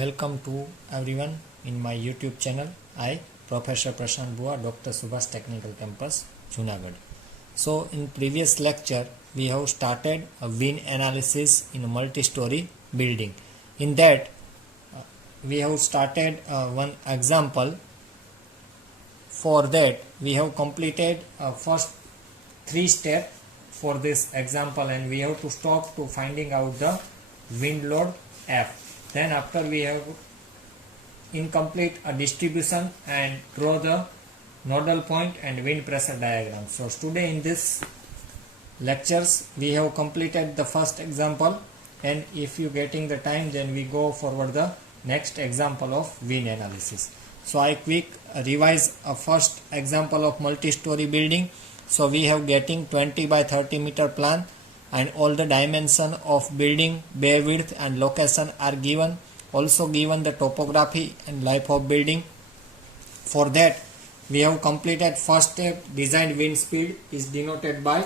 Welcome to everyone in my YouTube channel. I, Professor Prashant Bua, Dr. Subhas Technical Campus, Junagadh. So in previous lecture, we have started a wind analysis in a multi-story building. In that, we have started one example. For that, we have completed first 3 steps for this example, and we have to stop to finding out the wind load F. Then after we have incomplete a distribution and draw the nodal point and wind pressure diagram. So today in this lectures we have completed the first example, and if you getting the time then we go forward the next example of wind analysis. So I quick revise a first example of multi-story building. So we have getting 20 by 30 meter plan, and all the dimension of building, bay width and location are given. Also given the topography and life of building. For that we have completed first step. Designed wind speed is denoted by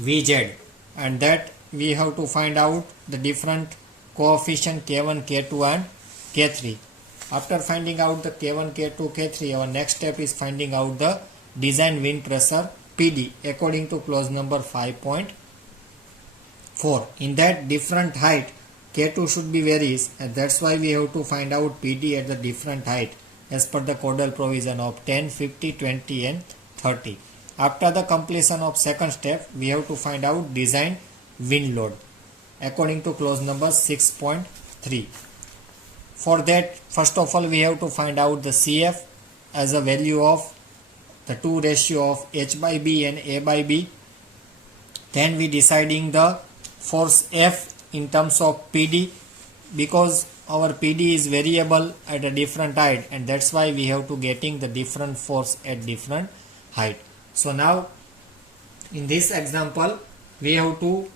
Vz, and that we have to find out the different coefficient K1, K2 and K3. After finding out the K1, K2, K3, our next step is finding out the design wind pressure PD according to clause number 5.4. In that different height K2 should be varies, and that's why we have to find out PD at the different height as per the codal provision of 10, 50, 20 and 30. After the completion of second step, we have to find out design wind load according to clause number 6.3. For that, first of all we have to find out the CF as a value of the 2 ratio of H by B and A by B. Then we deciding the force F in terms of PD, because our PD is variable at a different height, and that's why we have to getting the different force at different height. So now in this example we have to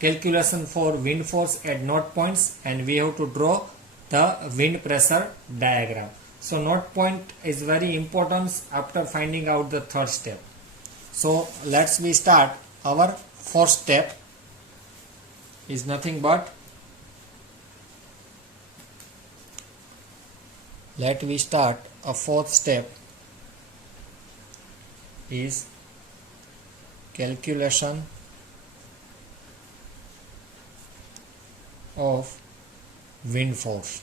calculation for wind force at node points, and we have to draw the wind pressure diagram. So node point is very important after finding out the third step. So let's we start. Our first step is nothing but let we start a fourth step is calculation of wind force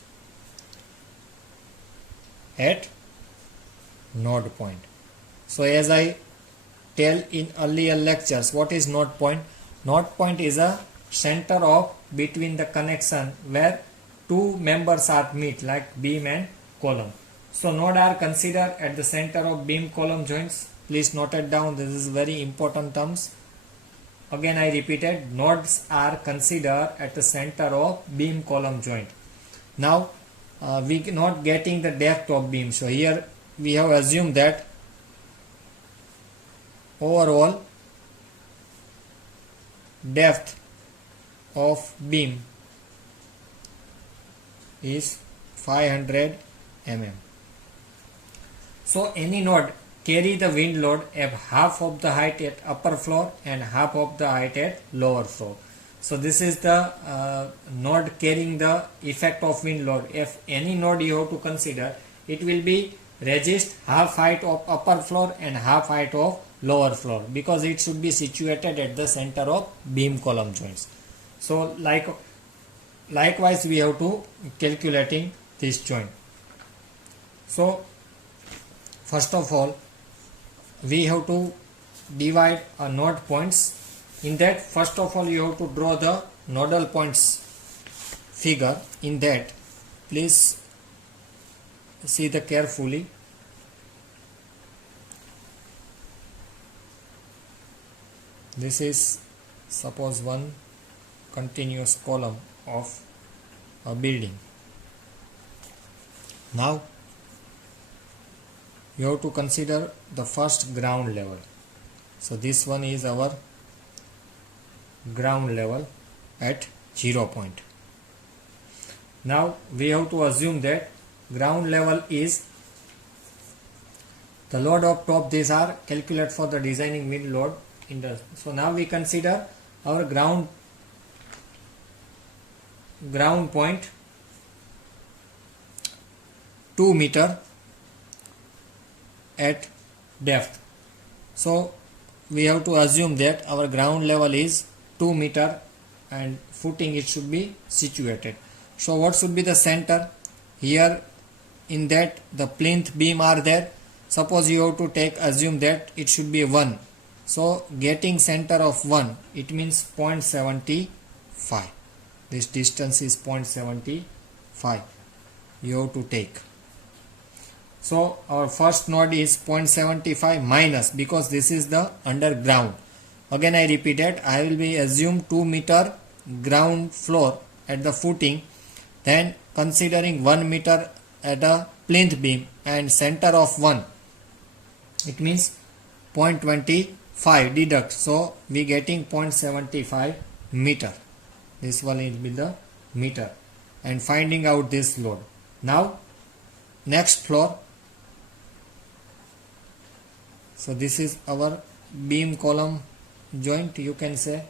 at node point. So as I tell in earlier lectures, what is node point? Node point is a center of between the connection where two members are meet, like beam and column. So node are considered at the center of beam column joints. Please note it down, this is very important terms. Again I repeated, nodes are considered at the center of beam column joint. Now we not getting the depth of beam, so here we have assumed that overall depth of beam is 500 mm. So any node carry the wind load at half of the height at upper floor and half of the height at lower floor. So this is the node carrying the effect of wind load. If any node you have to consider, it will be resist half height of upper floor and half height of lower floor, because it should be situated at the center of beam column joints. So likewise we have to calculating this joint. So first of all we have to divide a node points. In that, first of all you have to draw the nodal points figure. In that, please see the carefully. This is suppose one continuous column of a building. Now you have to consider the first ground level. So this one is our ground level at 0 point. Now we have to assume that ground level is the load of top. These are calculate for the designing wind load in the. So now we consider our ground point 2 meter at depth. So we have to assume that our ground level is 2 meter and footing it should be situated. So what should be the center? Here in that the plinth beam are there. Suppose you have to assume that it should be 1. So getting center of 1, it means 0.75. This distance is 0.75 you have to take. So our first node is 0.75 minus, because this is the underground. Again I repeat it, I will be assume 2 meter ground floor at the footing, then considering 1 meter at a plinth beam and center of 1, it means 0.25 deduct, so we getting 0.75 meter. This one will be the meter, and finding out this load. Now next floor. So this is our beam column joint, you can say.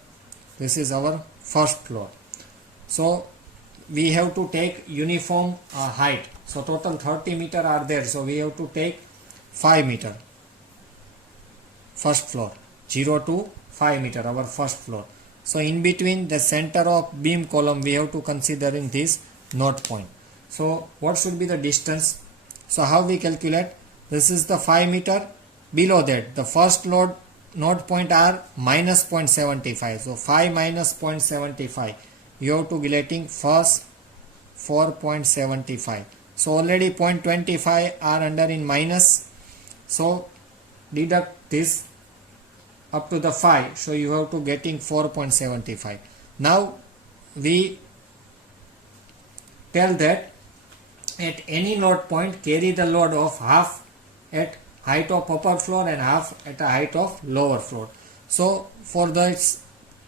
This is our first floor. So we have to take uniform height. So total 30 meter are there. So we have to take 5 meter. First floor, 0 to 5 meter, our first floor. So in between the center of beam column, we have to considering this node point. So what should be the distance? So how we calculate? This is the 5 meter. Below that, the first node point are minus 0.75. So 5 minus 0.75. You have to getting first 4.75. So already 0.25 are under in minus. So deduct this up to the 5. So you have to getting 4.75. Now we tell that at any load point carry the load of half at height of upper floor and half at a height of lower floor. So for this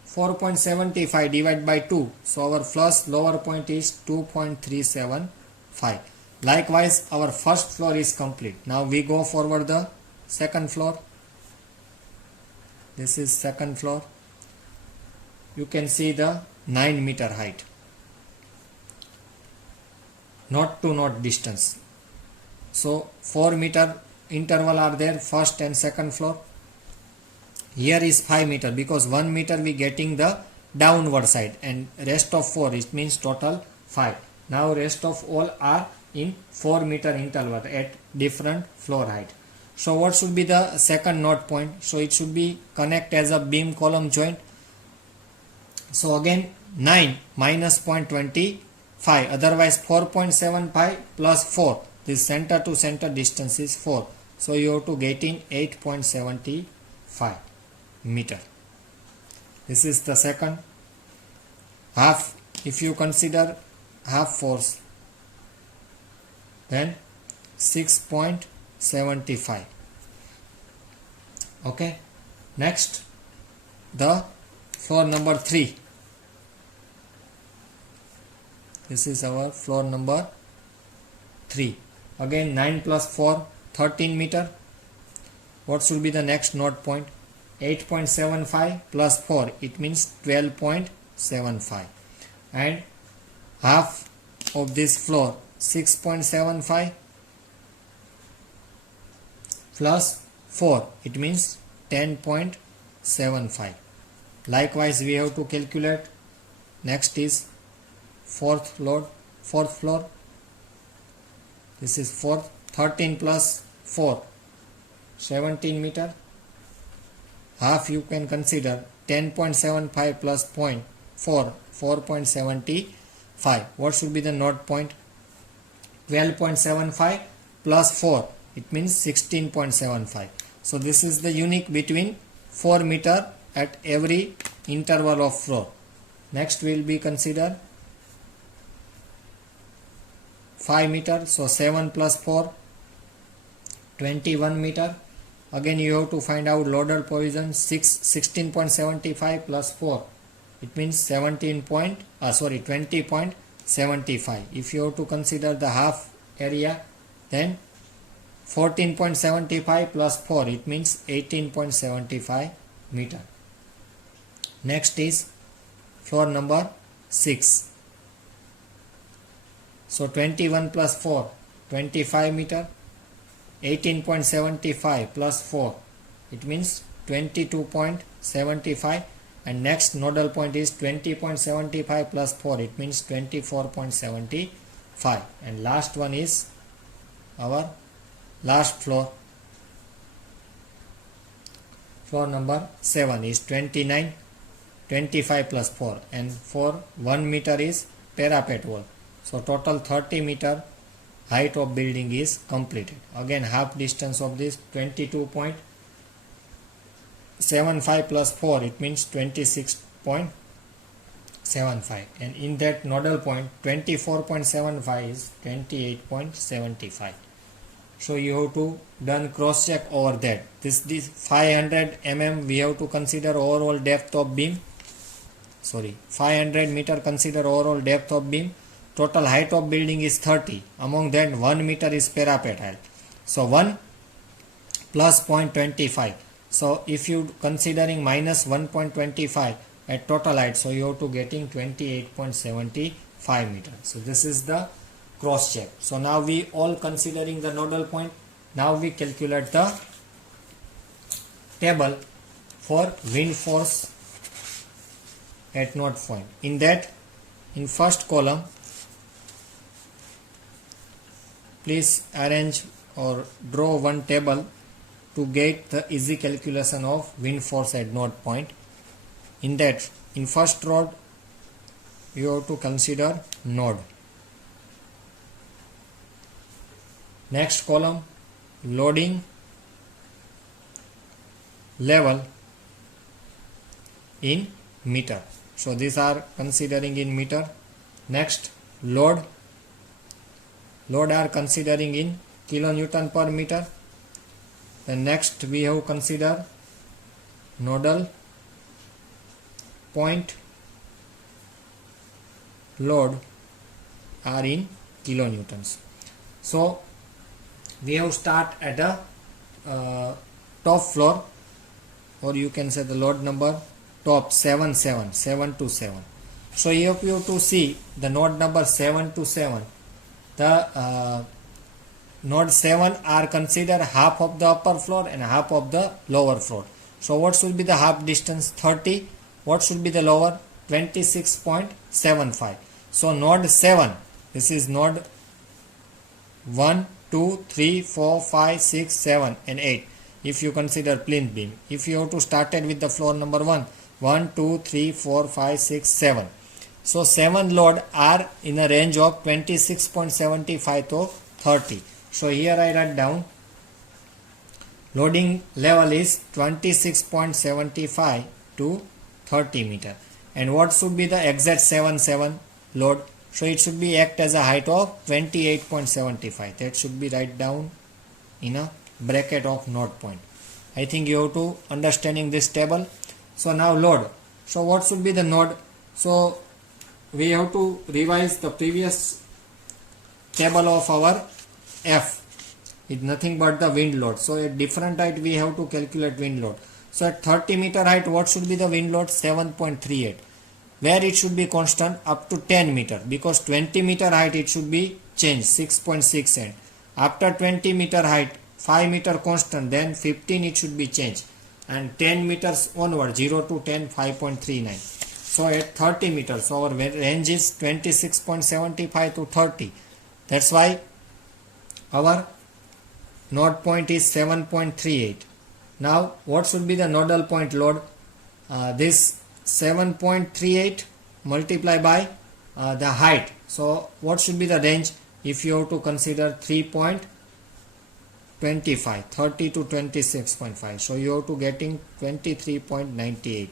4.75 divided by 2. So our first lower point is 2.375. Likewise our first floor is complete. Now we go forward the second floor. This is second floor. You can see the 9 meter height. Node to node distance. So 4 meter interval are there, first and second floor. Here is 5 meter, because 1 meter we getting the downward side, and rest of 4, it means total 5. Now rest of all are in 4 meter interval at different floor height. So what should be the second node point? So it should be connect as a beam column joint. So again 9 minus 0.25, otherwise 4.75 plus 4. This center to center distance is 4. So you have to getting 8.75 meter. This is the second half. If you consider half force, then 6.75. Okay. Next, the floor number 3. This is our floor number 3. Again 9 plus 4, 13 meter. What should be the next node point? 8.75 plus 4, it means 12.75. And half of this floor, 6.75 plus 4, it means 10.75. Likewise we have to calculate. Next is fourth floor. This is fourth. 13 plus 4, 17 meter. Half you can consider 10.75 plus 0.4, 4.75. What should be the node point? 12.75 plus 4, it means 16.75. So this is the unique between 4 meter at every interval of floor. Next will be consider 5 meter. So 7 plus 4, 21 meter. Again you have to find out loaded position. 16.75 plus 4, it means 20.75. If you have to consider the half area, then 14.75 plus 4, it means 18.75 meter. Next is floor number 6. So 21 plus 4, 25 meter. 18.75 plus 4, it means 22.75, and next nodal point is 20.75 plus 4, it means 24.75, and last one is our last floor number 7 is 29, 25 plus 4, and for 1 meter is parapet wall, so total 30 meter height of building is completed. Again, half distance of this 22.75 plus 4, it means 26.75, and in that nodal point 24.75 is 28.75. So you have to done cross check over that. This 500 mm we have to consider overall depth of beam. 500 meter consider overall depth of beam. Total height of building is 30. Among that 1 meter is parapet height. So 1 plus 0.25. So if you considering minus 1.25 at total height, so you have to getting 28.75 meter. So this is the cross check. So now we all considering the nodal point. Now we calculate the table for wind force at node point. In that, in first column, please arrange or draw one table to get the easy calculation of wind force at node point. In that, in first rod, you have to consider node. Next column, loading level in meter. So these are considering in meter. Next, load are considering in kilonewton per meter. Then next we have consider nodal point load are in kilonewtons. So we have start at a top floor, or you can say the load number top 7 to 7. So here you have to see the node number 7 to 7. The node 7 are considered half of the upper floor and half of the lower floor. So what should be the half distance? 30. What should be the lower? 26.75. So node 7, this is node 1, 2, 3, 4, 5, 6, 7 and 8. If you consider plinth beam, if you have to started with the floor number 1, 2, 3, 4, 5, 6, 7. So 7 load are in a range of 26.75 to 30. So here I write down loading level is 26.75 to 30 meter. And what should be the exact 7 load? So it should be act as a height of 28.75. That should be write down in a bracket of node point. I think you have to understanding this table. So now load. So what should be the node? So we have to revise the previous table of our F. It's nothing but the wind load. So at different height we have to calculate wind load. So at 30 meter height, what should be the wind load? 7.38. Where it should be constant up to 10 meter, because 20 meter height it should be changed 6.68. After 20 meter height 5 meter constant, then 15 it should be changed, and 10 meters onward 0 to 10 5.39. So at 30 meters our range is 26.75 to 30. That's why our node point is 7.38. Now what should be the nodal point load? This 7.38 multiplied by the height. So what should be the range? If you have to consider 3.25, 30 to 26.5. So you have to getting 23.98.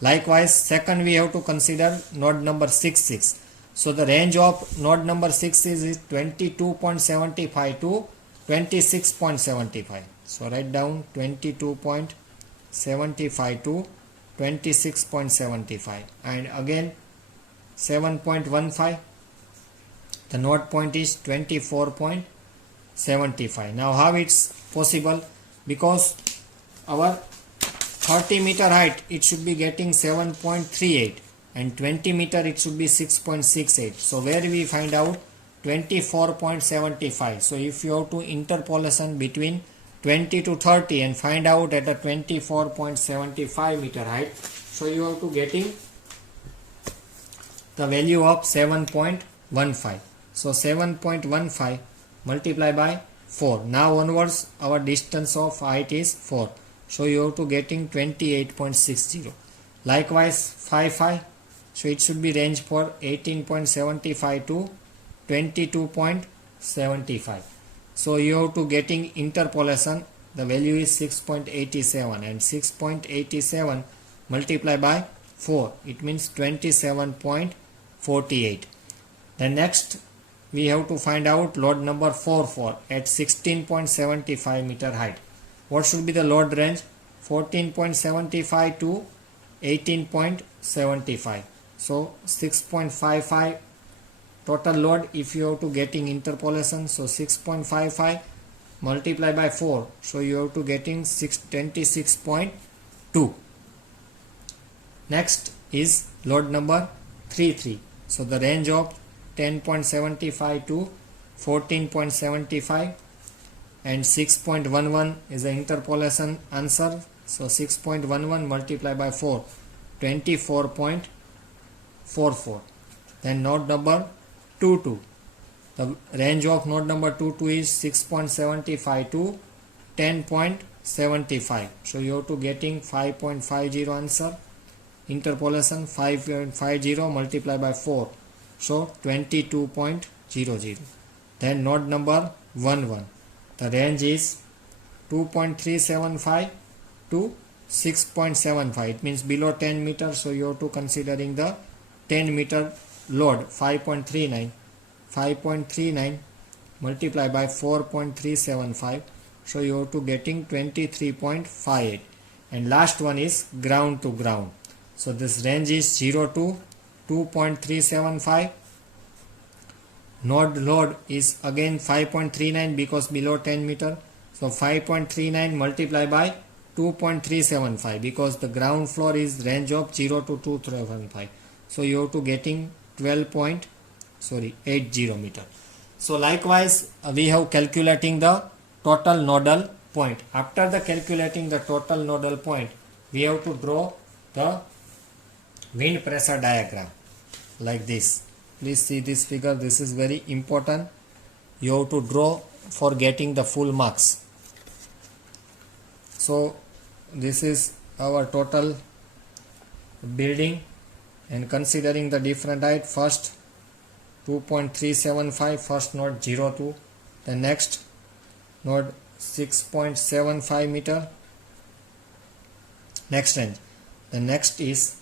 Likewise, second we have to consider node number 6. So the range of node number 6 is 22.75 to 26.75. So write down 22.75 to 26.75, and again 7.15. The node point is 24.75. Now how it's possible? Because our 30 meter height it should be getting 7.38, and 20 meter it should be 6.68. So where we find out 24.75. So if you have to interpolation between 20 to 30 and find out at a 24.75 meter height, so you have to getting the value of 7.15. So 7.15 multiply by 4. Now onwards our distance of height is 4. So you have to getting 28.60. Likewise 5. So it should be range for 18.75 to 22.75. So you have to getting interpolation. The value is 6.87 and 6.87 multiply by 4. It means 27.48. Then next we have to find out load number 4 at 16.75 meter height. What should be the load range? 14.75 to 18.75. So 6.55 total load if you have to getting interpolation. So 6.55 multiply by 4. So you have to getting 26.2. Next is load number 3. So the range of 10.75 to 14.75 and 6.11 is the interpolation answer. So 6.11 multiply by 4, 24.44. Then node number 22. The range of node number 22 is 6.75 to 10.75. So you have to getting 5.50 answer. Interpolation 5.50 multiply by 4. So 22.00. Then node number 11. The range is 2.375 to 6.75. It means below 10 meters. So you have to considering the 10 meter load 5.39. 5.39 multiply by 4.375. So you have to getting 23.58. And last one is ground to ground. So this range is 0 to 2.375. Node load is again 5.39 because below 10 meter. So 5.39 multiply by 2.375 because the ground floor is range of 0 to 2.375. So you have to getting 12.80 meter. So likewise we have calculating the total nodal point. After the calculating the total nodal point, we have to draw the wind pressure diagram like this. Please see this figure. This is very important. You have to draw for getting the full marks. So this is our total building, and considering the different height, first 2.375, first node 02, the next node 6.75 meter, next range, the next is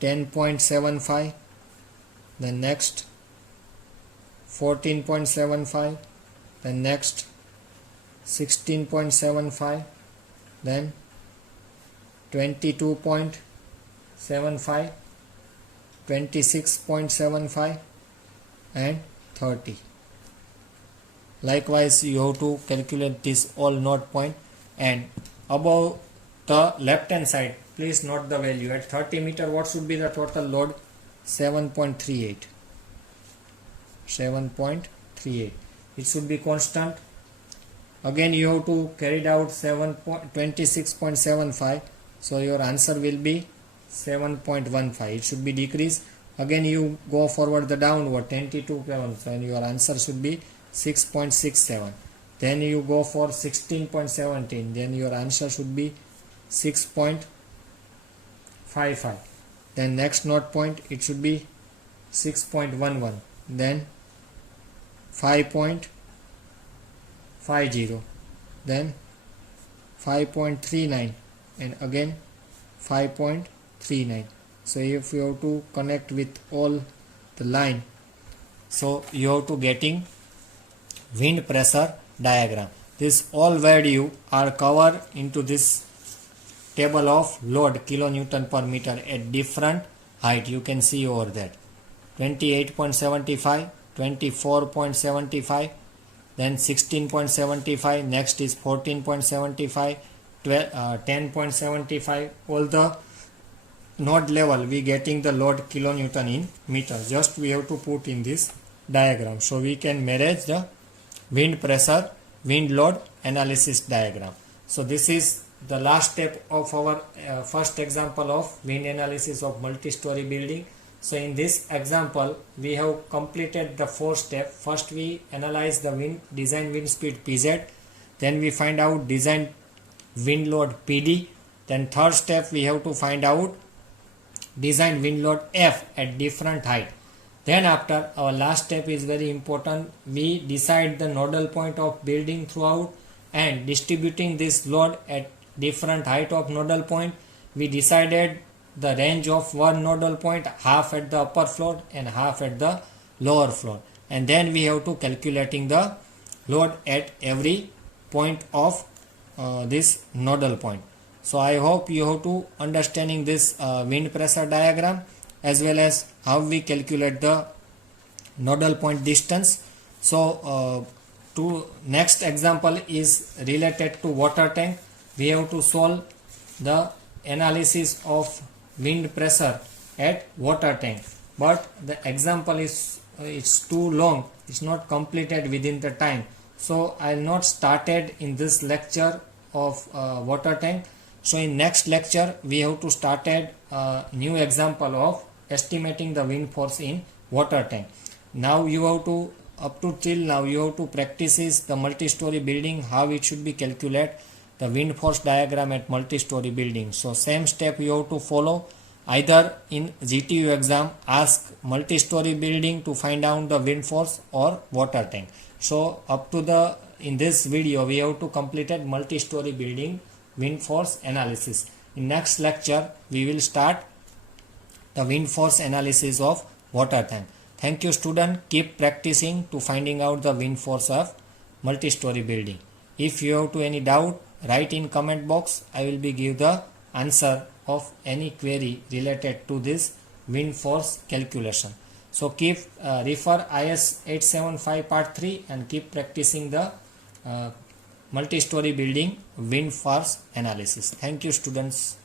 10.75, the next 14.75, the next 16.75, then 22.75, 26.75 and 30. Likewise you have to calculate this all node point, and above the left hand side please note the value. At 30 meter what should be the total load? 7.38. 7.38. It should be constant. Again you have to carry out 26.75. So your answer will be 7.15. It should be decreased. Again you go forward the downward 22.7, and your answer should be 6.67. Then you go for 16.17. Then your answer should be 6.55. Then next node point it should be 6.11. Then 5.50. Then 5.39 and again 5.39. So if you have to connect with all the line, so you have to getting wind pressure diagram. This all value are covered into this table of load kilonewton per meter at different height. You can see over that 28.75, 24.75, then 16.75, next is 14.75, 10.75. all the node level we getting the load kilonewton in meter. Just we have to put in this diagram. So we can manage the wind pressure, wind load analysis diagram. So this is the last step of our first example of wind analysis of multi-story building. So in this example, we have completed the 4 steps. First we analyze the design wind speed PZ, then we find out design wind load PD, then third step we have to find out design wind load F at different height. Then after, our last step is very important. We decide the nodal point of building throughout and distributing this load at different height of nodal point. We decided the range of one nodal point, half at the upper floor and half at the lower floor. And then we have to calculating the load at every point of this nodal point. So I hope you have to understanding this wind pressure diagram as well as how we calculate the nodal point distance. So to next example is related to water tank. We have to solve the analysis of wind pressure at water tank, but the example is it's too long, it's not completed within the time. So I not started in this lecture of water tank. So in next lecture we have to started a new example of estimating the wind force in water tank. Now you have to up to till now you have to practice is the multi-story building, how it should be calculate the wind force diagram at multi-story building. So same step you have to follow. Either in GTU exam ask multi-story building to find out the wind force or water tank. So up to the in this video we have to completed multi-story building wind force analysis. In next lecture we will start the wind force analysis of water tank. Thank you student, keep practicing to finding out the wind force of multi-story building. If you have to any doubt, write in comment box. I will be give the answer of any query related to this wind force calculation. So keep refer IS 875 part 3 and keep practicing the multi-story building wind force analysis. Thank you students.